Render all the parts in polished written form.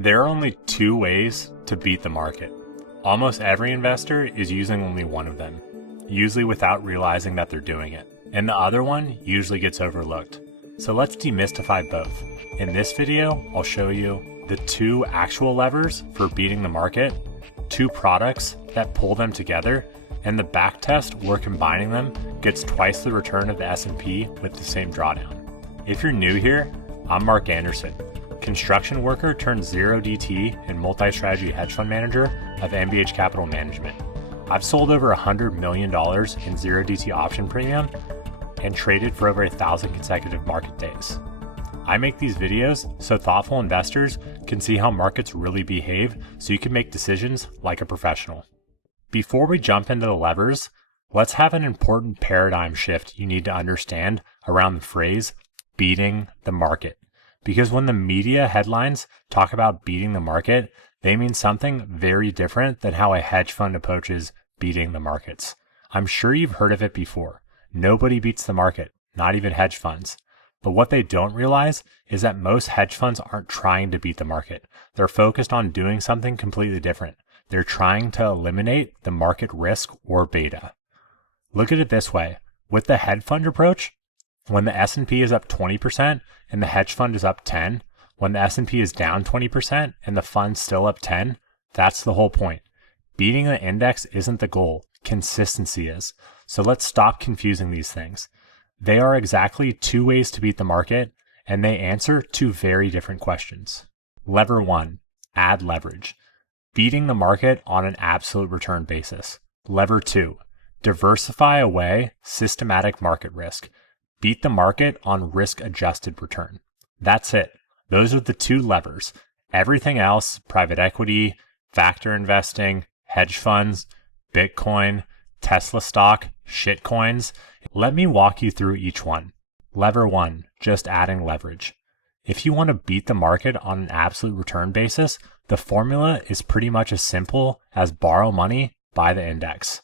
There are only two ways to beat the market. Almost every investor is using only one of them, usually without realizing that they're doing it. And the other one usually gets overlooked. So let's demystify both. In this video, I'll show you the two actual levers for beating the market, two products that pull them together, and the back test where combining them gets twice the return of the S&P with the same drawdown. If you're new here, I'm Mark Anderson, construction worker turned zero DT and multi-strategy hedge fund manager of MBH Capital Management. I've sold over $100 million in zero DT option premium and traded for over 1,000 consecutive market days. I make these videos so thoughtful investors can see how markets really behave so you can make decisions like a professional. Before we jump into the levers, let's have an important paradigm shift you need to understand around the phrase beating the market. Because when the media headlines talk about beating the market, they mean something very different than how a hedge fund approaches beating the markets. I'm sure you've heard of it before. Nobody beats the market, not even hedge funds. But what they don't realize is that most hedge funds aren't trying to beat the market. They're focused on doing something completely different. They're trying to eliminate the market risk or beta. Look at it this way. With the hedge fund approach, when the S&P is up 20% and the hedge fund is up 10, when the S&P is down 20% and the fund's still up 10, that's the whole point. Beating the index isn't the goal. Consistency is. So let's stop confusing these things. They are exactly two ways to beat the market, and they answer two very different questions. Lever 1, add leverage. Beating the market on an absolute return basis. Lever 2, diversify away systematic market risk. Beat the market on risk-adjusted return. That's it. Those are the two levers. Everything else, private equity, factor investing, hedge funds, Bitcoin, Tesla stock, shitcoins. Let me walk you through each one. Lever 1, just adding leverage. If you want to beat the market on an absolute return basis, the formula is pretty much as simple as borrow money, buy the index.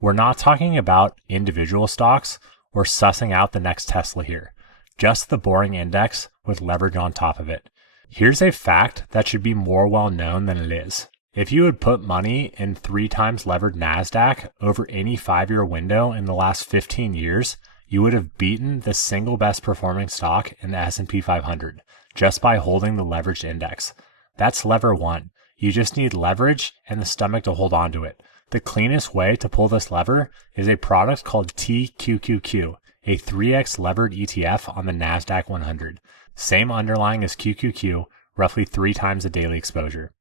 We're not talking about individual stocks or sussing out the next Tesla here, just the boring index with leverage on top of it. Here's a fact that should be more well known than it is. If you had put money in 3 times levered NASDAQ over any 5-year window in the last 15 years, you would have beaten the single best performing stock in the S&P 500 just by holding the leveraged index. That's lever 1. You just need leverage and the stomach to hold on to it. The cleanest way to pull this lever is a product called TQQQ, a 3x levered ETF on the NASDAQ 100. Same underlying as QQQ, roughly 3 times the daily exposure.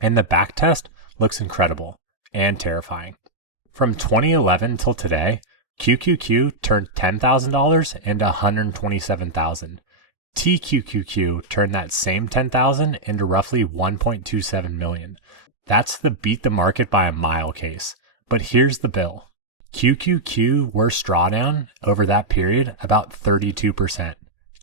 And the backtest looks incredible and terrifying. From 2011 till today, QQQ turned $10,000 into $127,000. TQQQ turned that same $10,000 into roughly $1.27 million. That's the beat the market by a mile case. But here's the bill. QQQ worst drawdown over that period, about 32%.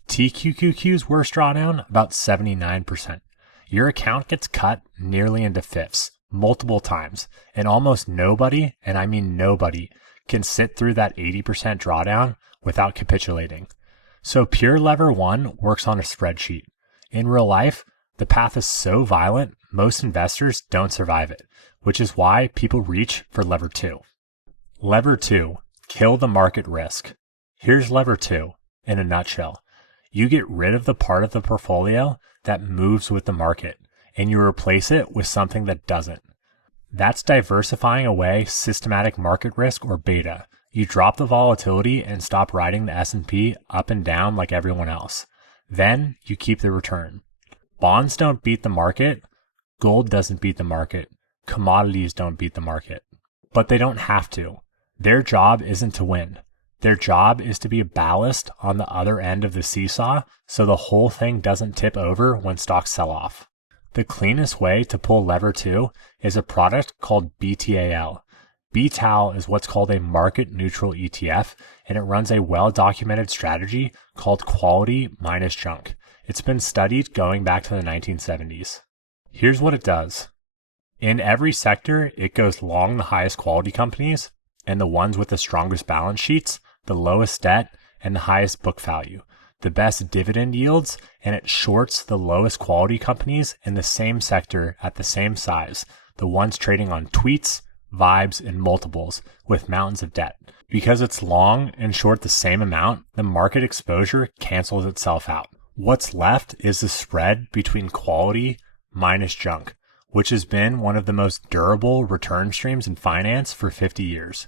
TQQQ's worst drawdown, about 79%. Your account gets cut nearly into fifths, multiple times, and almost nobody, and I mean nobody, can sit through that 80% drawdown without capitulating. So pure lever 1 works on a spreadsheet. In real life, the path is so violent, most investors don't survive it, which is why people reach for lever 2. Lever 2, kill the market risk. Here's lever 2 in a nutshell. You get rid of the part of the portfolio that moves with the market, and you replace it with something that doesn't. That's diversifying away systematic market risk or beta. You drop the volatility and stop riding the S&P up and down like everyone else. Then you keep the return. Bonds don't beat the market. Gold doesn't beat the market. Commodities don't beat the market. But they don't have to. Their job isn't to win. Their job is to be a ballast on the other end of the seesaw so the whole thing doesn't tip over when stocks sell off. The cleanest way to pull lever 2 is a product called BTAL. BTAL is what's called a market neutral ETF, and it runs a well-documented strategy called quality minus junk. It's been studied going back to the 1970s. Here's what it does. In every sector, it goes long the highest quality companies and the ones with the strongest balance sheets, the lowest debt, and the highest book value. the best dividend yields, and it shorts the lowest quality companies in the same sector at the same size, the ones trading on tweets, vibes, and multiples with mountains of debt. Because it's long and short the same amount, the market exposure cancels itself out. What's left is the spread between quality minus junk, which has been one of the most durable return streams in finance for 50 years.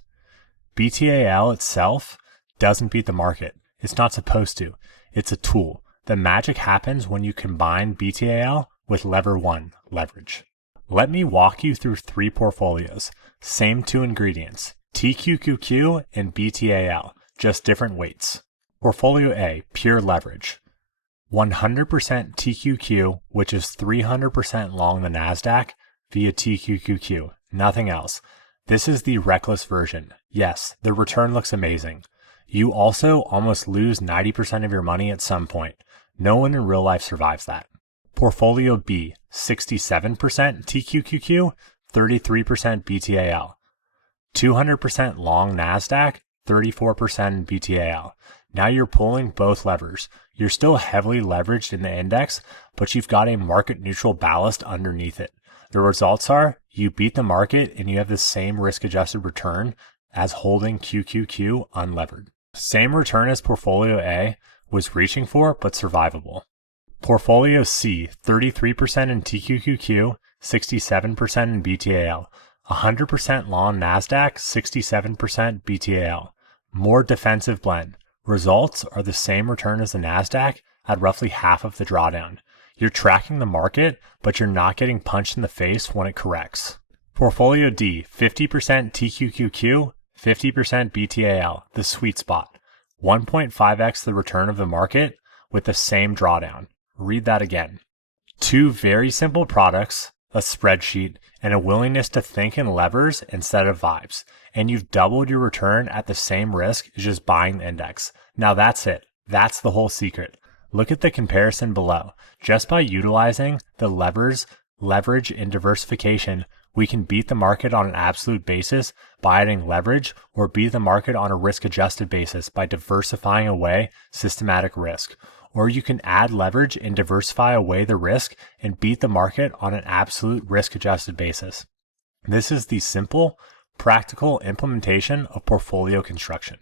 BTAL itself doesn't beat the market. It's not supposed to. It's a tool. The magic happens when you combine BTAL with lever 1, leverage. Let me walk you through 3 portfolios. Same 2 ingredients, TQQQ and BTAL, just different weights. Portfolio A, pure leverage. 100% TQQ, which is 300% long the NASDAQ via TQQQ, nothing else. This is the reckless version. Yes, the return looks amazing. You also almost lose 90% of your money at some point. No one in real life survives that. Portfolio B, 67% TQQQ, 33% BTAL. 200% long NASDAQ, 34% BTAL. Now you're pulling both levers. You're still heavily leveraged in the index, but you've got a market neutral ballast underneath it. The results are you beat the market and you have the same risk adjusted return as holding QQQ unlevered. Same return as Portfolio A was reaching for, but survivable. Portfolio C, 33% in TQQQ, 67% in BTAL. 100% long NASDAQ, 67% BTAL. More defensive blend. Results are the same return as the NASDAQ at roughly half of the drawdown. You're tracking the market, but you're not getting punched in the face when it corrects. Portfolio D, 50% TQQQ, 50% BTAL, the sweet spot. 1.5x the return of the market with the same drawdown. Read that again. 2 very simple products, a spreadsheet, and a willingness to think in levers instead of vibes. And you've doubled your return at the same risk as just buying the index. Now that's it. That's the whole secret. Look at the comparison below. Just by utilizing the levers, leverage, and diversification, we can beat the market on an absolute basis by adding leverage, or beat the market on a risk-adjusted basis by diversifying away systematic risk. Or you can add leverage and diversify away the risk and beat the market on an absolute risk-adjusted basis. This is the simple, practical implementation of portfolio construction.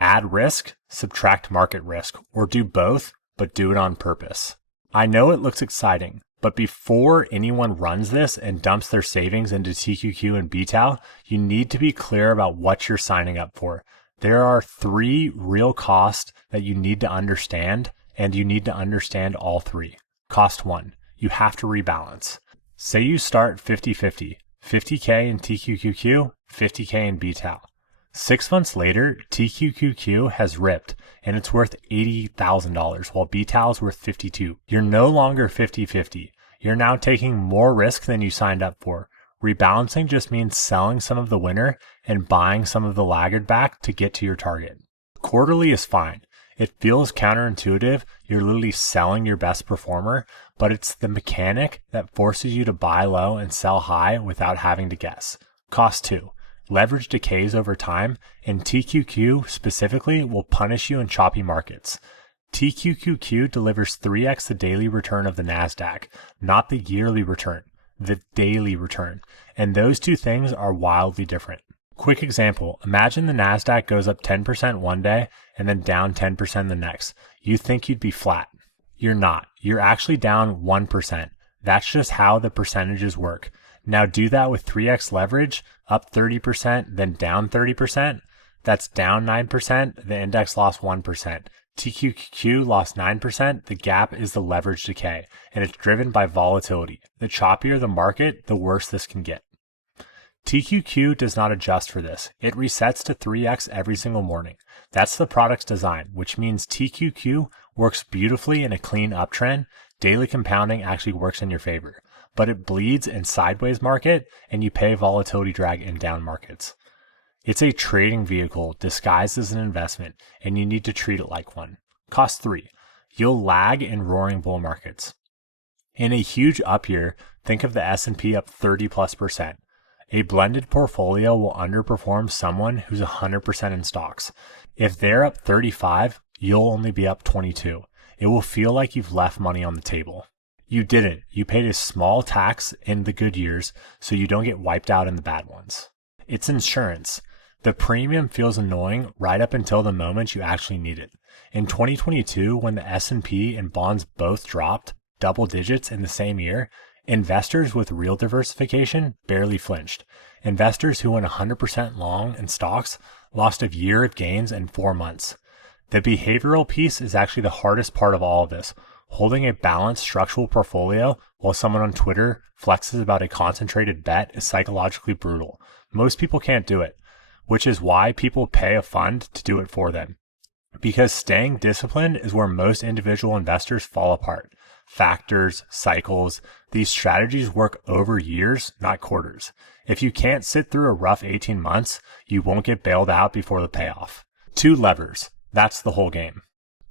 Add risk, subtract market risk, or do both, but do it on purpose. I know it looks exciting, but before anyone runs this and dumps their savings into TQQ and BTAL, you need to be clear about what you're signing up for. There are 3 real costs that you need to understand, and you need to understand all 3. Cost 1, you have to rebalance. Say you start 50-50, 50K in TQQQ, 50K in BTAL. 6 months later, TQQQ has ripped and it's worth $80,000 while BTAL is worth $52,000. You're no longer 50-50. You're now taking more risk than you signed up for. Rebalancing just means selling some of the winner and buying some of the laggard back to get to your target. Quarterly is fine. It feels counterintuitive. You're literally selling your best performer, but it's the mechanic that forces you to buy low and sell high without having to guess. Cost 2. Leverage decays over time, and TQQ specifically will punish you in choppy markets. TQQQ delivers 3x the daily return of the NASDAQ, not the yearly return, the daily return. And those 2 things are wildly different. Quick example, imagine the NASDAQ goes up 10% one day and then down 10% the next. You think you'd be flat. You're not. You're actually down 1%. That's just how the percentages work. Now do that with 3x leverage, up 30%, then down 30%. That's down 9%. The index lost 1%. TQQQ lost 9%. The gap is the leverage decay, and it's driven by volatility. The choppier the market, the worse this can get. TQQ does not adjust for this. It resets to 3x every single morning. That's the product's design, which means TQQ works beautifully in a clean uptrend. Daily compounding actually works in your favor, but it bleeds in sideways market and you pay volatility drag in down markets. It's a trading vehicle disguised as an investment, and you need to treat it like one. Cost 3. You'll lag in roaring bull markets. In a huge up year, think of the S&P up 30+%. A blended portfolio will underperform someone who's 100% in stocks. If they're up 35, you'll only be up 22. it will feel like you've left money on the table. You did it. You paid a small tax in the good years so you don't get wiped out in the bad ones. It's insurance. The premium feels annoying right up until the moment you actually need it. In 2022, when the S&P and bonds both dropped double digits in the same year, investors with real diversification barely flinched. Investors who went 100% long in stocks lost a year of gains in 4 months. The behavioral piece is actually the hardest part of all of this. Holding a balanced structural portfolio while someone on Twitter flexes about a concentrated bet is psychologically brutal. Most people can't do it, which is why people pay a fund to do it for them. Because staying disciplined is where most individual investors fall apart. Factors, cycles, these strategies work over years, not quarters. If you can't sit through a rough 18 months, you won't get bailed out before the payoff. 2 levers. That's the whole game.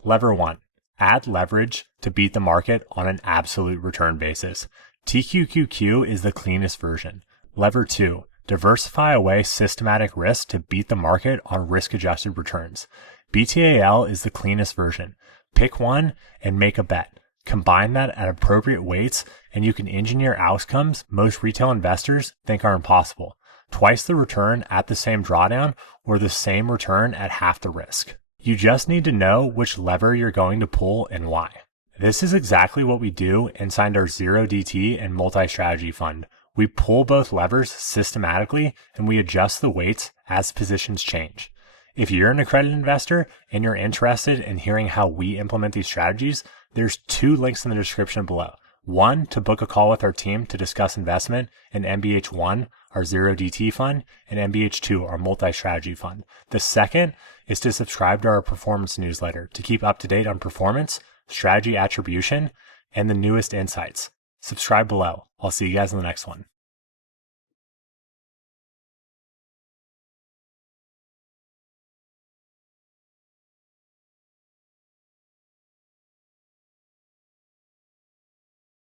Lever 1. Add leverage to beat the market on an absolute return basis. TQQQ is the cleanest version. Lever 2. Diversify away systematic risk to beat the market on risk-adjusted returns. BTAL is the cleanest version. Pick one and make a bet. Combine that at appropriate weights and you can engineer outcomes most retail investors think are impossible. Twice the return at the same drawdown or the same return at half the risk. You just need to know which lever you're going to pull and why. This is exactly what we do inside our 0DT and multi-strategy fund. We pull both levers systematically and we adjust the weights as positions change. If you're an accredited investor and you're interested in hearing how we implement these strategies, there's 2 links in the description below. One, to book a call with our team to discuss investment in MBH1, our 0DT fund, and MBH2, our multi-strategy fund. The second is to subscribe to our performance newsletter to keep up to date on performance, strategy attribution, and the newest insights. Subscribe below. I'll see you guys in the next one.